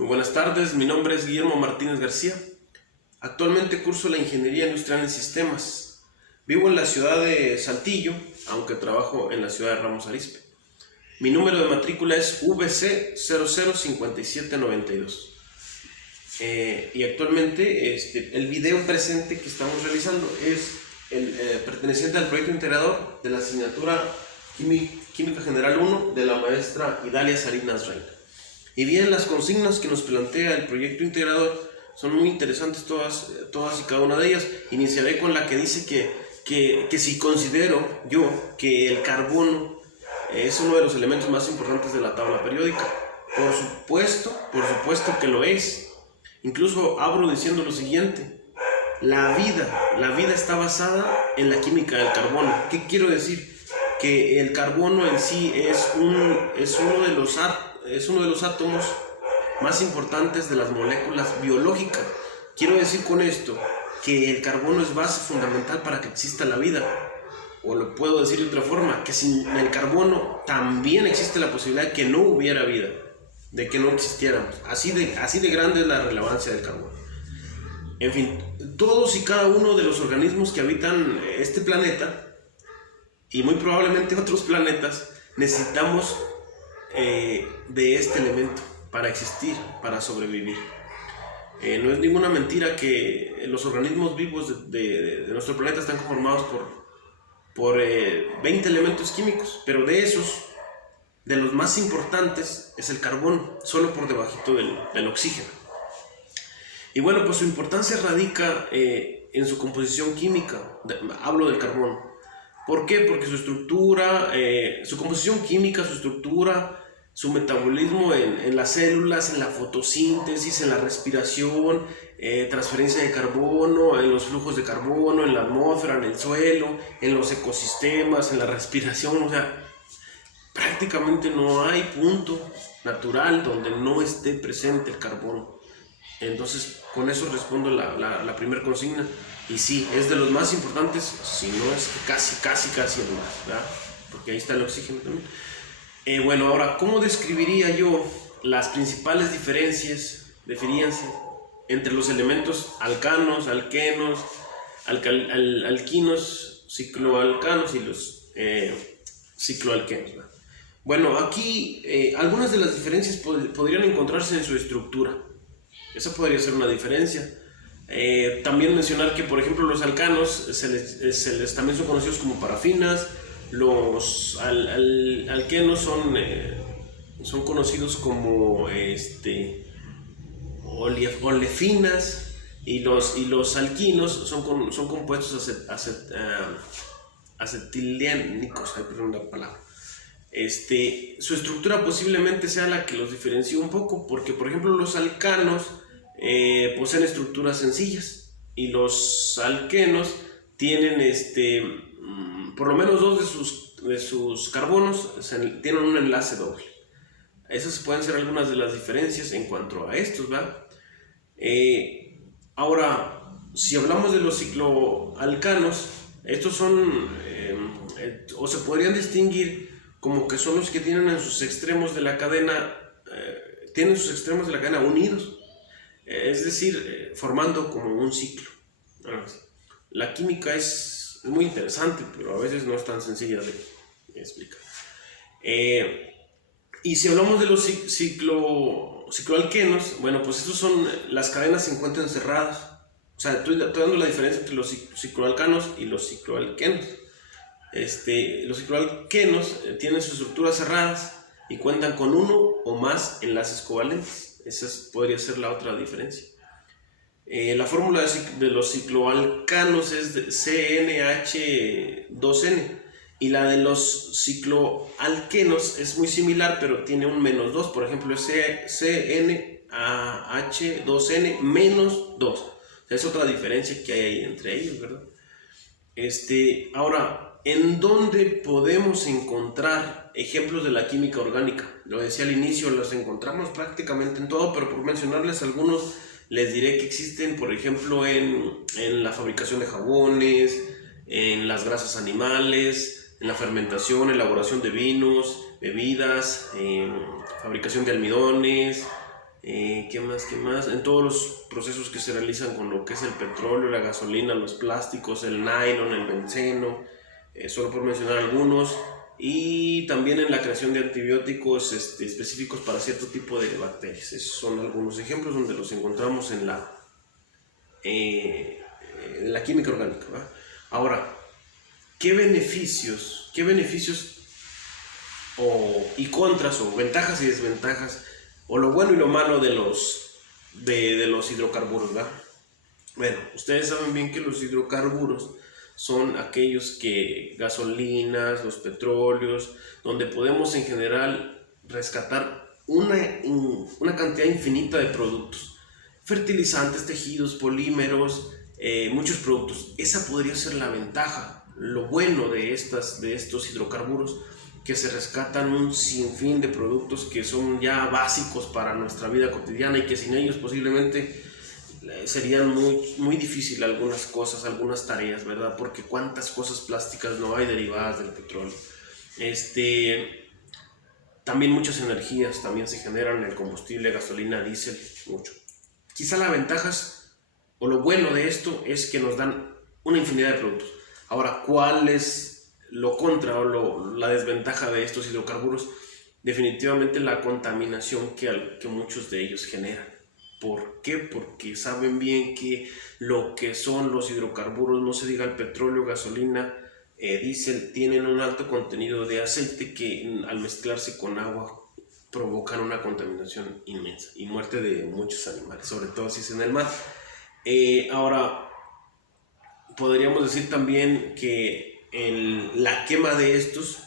Muy buenas tardes, mi nombre es Guillermo Martínez García. Actualmente curso la Ingeniería Industrial en Sistemas. Vivo en la ciudad de Saltillo, aunque trabajo en la ciudad de Ramos Arizpe. Mi número de matrícula es VC 005792. Y actualmente el video presente que estamos realizando es perteneciente al proyecto integrador de la asignatura Química General 1 de la maestra Idalia Salinas Reina. Y bien, las consignas que nos plantea el proyecto integrador son muy interesantes todas y cada una de ellas. Iniciaré con la que dice que si considero yo que el carbono es uno de los elementos más importantes de la tabla periódica. Por supuesto que lo es. Incluso abro diciendo lo siguiente: la vida está basada en la química del carbono. ¿Qué quiero decir? Que el carbono en sí es uno de los átomos más importantes de las moléculas biológicas. Quiero decir con esto que el carbono es base fundamental para que exista la vida. O lo puedo decir de otra forma, que sin el carbono también existe la posibilidad de que no hubiera vida, de que no existiéramos. Así de grande es la relevancia del carbono. En fin, todos y cada uno de los organismos que habitan este planeta, y muy probablemente otros planetas, necesitamos de este elemento para existir, para sobrevivir. No es ninguna mentira que los organismos vivos de nuestro planeta están conformados por 20 elementos químicos, pero de esos, de los más importantes es el carbono, solo por debajito del oxígeno. Y bueno, pues su importancia radica en su composición química. Hablo del carbono. ¿Por qué? Porque su estructura, su composición química, su estructura, su metabolismo en las células, en la fotosíntesis, en la respiración, transferencia de carbono, en los flujos de carbono, en la atmósfera, en el suelo, en los ecosistemas, en la respiración. O sea, prácticamente no hay punto natural donde no esté presente el carbono. Entonces, con eso respondo la primera consigna. Y sí, es de los más importantes, si no es que casi el más, ¿verdad? Porque ahí está el oxígeno también. Bueno, ahora, ¿cómo describiría yo las principales diferencias entre los elementos alcanos, alquenos, alquinos, cicloalcanos y los cicloalquenos, ¿verdad? Bueno, aquí algunas de las diferencias podrían encontrarse en su estructura. Esa podría ser una diferencia. También mencionar que, por ejemplo, los alcanos se les también son conocidos como parafinas. Los alquenos son conocidos como olefinas, y los alquinos son compuestos acetiliánicos. Perdón la palabra. Su estructura posiblemente sea la que los diferencia un poco, porque por ejemplo los alcanos poseen estructuras sencillas y los alquenos tienen por lo menos dos de sus carbonos tienen un enlace doble. Esas pueden ser algunas de las diferencias en cuanto a estos, ¿verdad? Ahora, si hablamos de los cicloalcanos, estos son o se podrían distinguir como que son los que tienen en sus extremos de la cadena unidos, es decir, formando como un ciclo. La química es muy interesante, pero a veces no es tan sencilla de explicar. Y si hablamos de los cicloalquenos, bueno, pues esos son, las cadenas se encuentran cerradas. O sea, estoy dando la diferencia entre los cicloalcanos y los cicloalquenos. Los cicloalquenos tienen sus estructuras cerradas y cuentan con uno o más enlaces covalentes. Esa podría ser la otra diferencia. La fórmula de los cicloalcanos es de CnH2n, y la de los cicloalquenos es muy similar, pero tiene un -2. Por ejemplo, es CnH2n menos 2. O sea, es otra diferencia que hay ahí entre ellos, ¿verdad? Ahora, ¿en dónde podemos encontrar ejemplos de la química orgánica? Lo decía al inicio, los encontramos prácticamente en todo, pero por mencionarles algunos, les diré que existen, por ejemplo, en la fabricación de jabones, en las grasas animales, en la fermentación, elaboración de vinos, bebidas, fabricación de almidones, ¿Qué más? ¿Qué más? En todos los procesos que se realizan con lo que es el petróleo, la gasolina, los plásticos, el nylon, el benceno, solo por mencionar algunos. Y también en la creación de antibióticos específicos para cierto tipo de bacterias. Esos son algunos ejemplos donde los encontramos en la química orgánica, ¿va? Ahora, ¿qué beneficios y contras o ventajas y desventajas o lo bueno y lo malo de los hidrocarburos, ¿verdad? Bueno, ustedes saben bien que los hidrocarburos son aquellos que gasolinas, los petróleos, donde podemos en general rescatar una cantidad infinita de productos, fertilizantes, tejidos, polímeros, muchos productos. Esa podría ser la ventaja, lo bueno de estos hidrocarburos, que se rescatan un sinfín de productos que son ya básicos para nuestra vida cotidiana y que sin ellos posiblemente serían muy difícil algunas cosas, algunas tareas, ¿verdad? Porque cuántas cosas plásticas no hay derivadas del petróleo. También muchas energías también se generan en el combustible, gasolina, diésel, mucho. Quizá la ventaja o lo bueno de esto es que nos dan una infinidad de productos. Ahora, ¿cuál es lo contra o la desventaja de estos hidrocarburos? Definitivamente la contaminación que muchos de ellos generan. ¿Por qué? Porque saben bien que lo que son los hidrocarburos, no se diga el petróleo, gasolina, diésel, tienen un alto contenido de aceite que al mezclarse con agua provocan una contaminación inmensa y muerte de muchos animales, sobre todo si es en el mar. Ahora, podríamos decir también que la quema de estos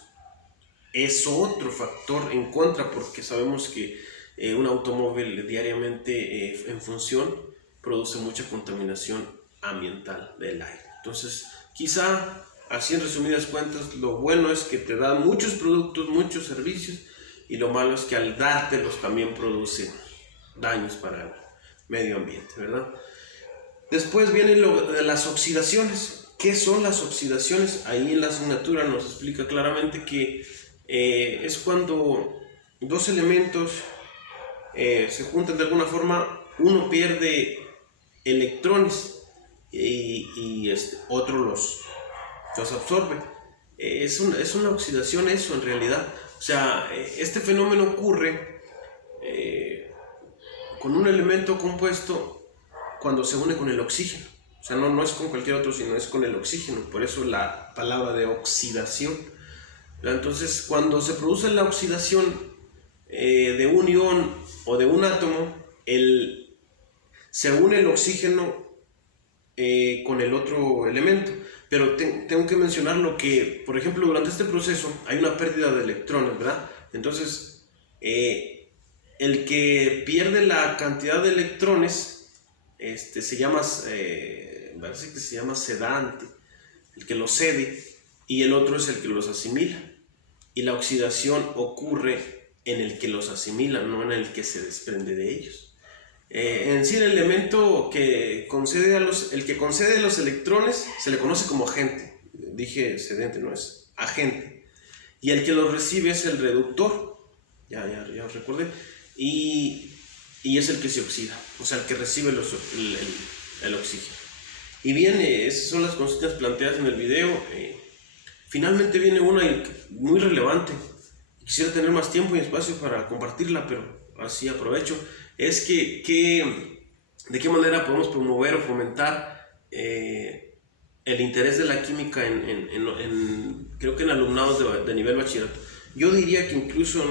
es otro factor en contra, porque sabemos que un automóvil diariamente en función produce mucha contaminación ambiental del aire. Entonces, quizá, así en resumidas cuentas, lo bueno es que te dan muchos productos, muchos servicios, y lo malo es que al dártelos también produce daños para el medio ambiente, ¿verdad? Después viene lo de las oxidaciones. ¿Qué son las oxidaciones? Ahí en la asignatura nos explica claramente que es cuando dos elementos se juntan de alguna forma, uno pierde electrones y otro los absorbe. Es una oxidación eso en realidad. O sea, este fenómeno ocurre con un elemento compuesto cuando se une con el oxígeno. O sea, no es con cualquier otro, sino es con el oxígeno. Por eso la palabra de oxidación. Entonces, cuando se produce la oxidación de un ion o de un átomo, se une el oxígeno con el otro elemento. Pero tengo que mencionar lo que, por ejemplo, durante este proceso hay una pérdida de electrones, ¿verdad? Entonces, el que pierde la cantidad de electrones se llama, parece que se llama cedante, el que los cede, y el otro es el que los asimila. Y la oxidación ocurre en el que los asimila, no en el que se desprende de ellos. En sí, el elemento que concede el que concede los electrones se le conoce como agente. Dije cedente, no es agente. Y el que los recibe es el reductor, ya recordé, y es el que se oxida, o sea, el que recibe el oxígeno. Y bien, esas son las consignas planteadas en el video. Finalmente viene una muy relevante. Quisiera tener más tiempo y espacio para compartirla, pero así aprovecho. Es de qué manera podemos promover o fomentar el interés de la química creo que en alumnados de nivel bachillerato. Yo diría que incluso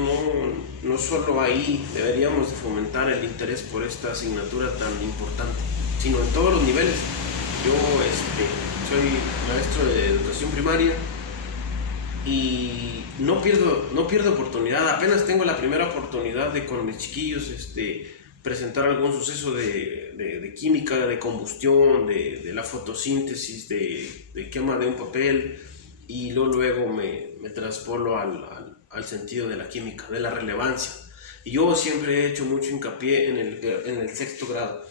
no solo ahí deberíamos de fomentar el interés por esta asignatura tan importante, sino en todos los niveles. Yo soy maestro de educación primaria y no pierdo oportunidad. Apenas tengo la primera oportunidad de con mis chiquillos presentar algún suceso de química, de combustión, de la fotosíntesis, de quema de un papel, y luego me traspolo al sentido de la química, de la relevancia. Y yo siempre he hecho mucho hincapié en el sexto grado.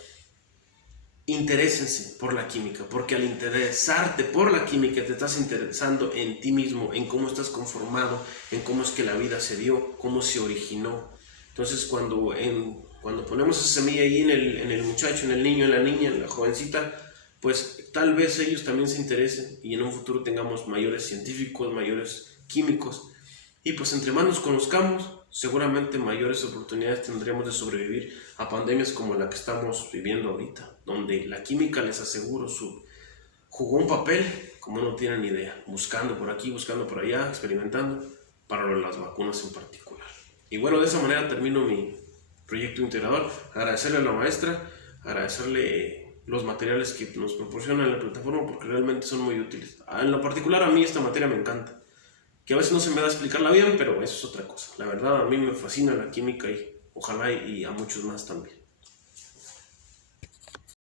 Interésense por la química, porque al interesarte por la química te estás interesando en ti mismo, en cómo estás conformado, en cómo es que la vida se dio, cómo se originó. Entonces, cuando en Cuando ponemos esa semilla ahí en el muchacho, en el niño, en la niña, en la jovencita, pues tal vez ellos también se interesen y en un futuro tengamos mayores científicos, mayores químicos. Y pues entre más nos conozcamos, seguramente mayores oportunidades tendremos de sobrevivir a pandemias como la que estamos viviendo ahorita, donde la química, les aseguro, jugó un papel como no tienen idea, buscando por aquí, buscando por allá, experimentando para las vacunas en particular. Y bueno, de esa manera termino mi proyecto integrador. Agradecerle a la maestra, agradecerle los materiales que nos proporciona la plataforma porque realmente son muy útiles. En lo particular a mí esta materia me encanta, que a veces no se me da explicarla bien, pero eso es otra cosa. La verdad a mí me fascina la química y ojalá y a muchos más también.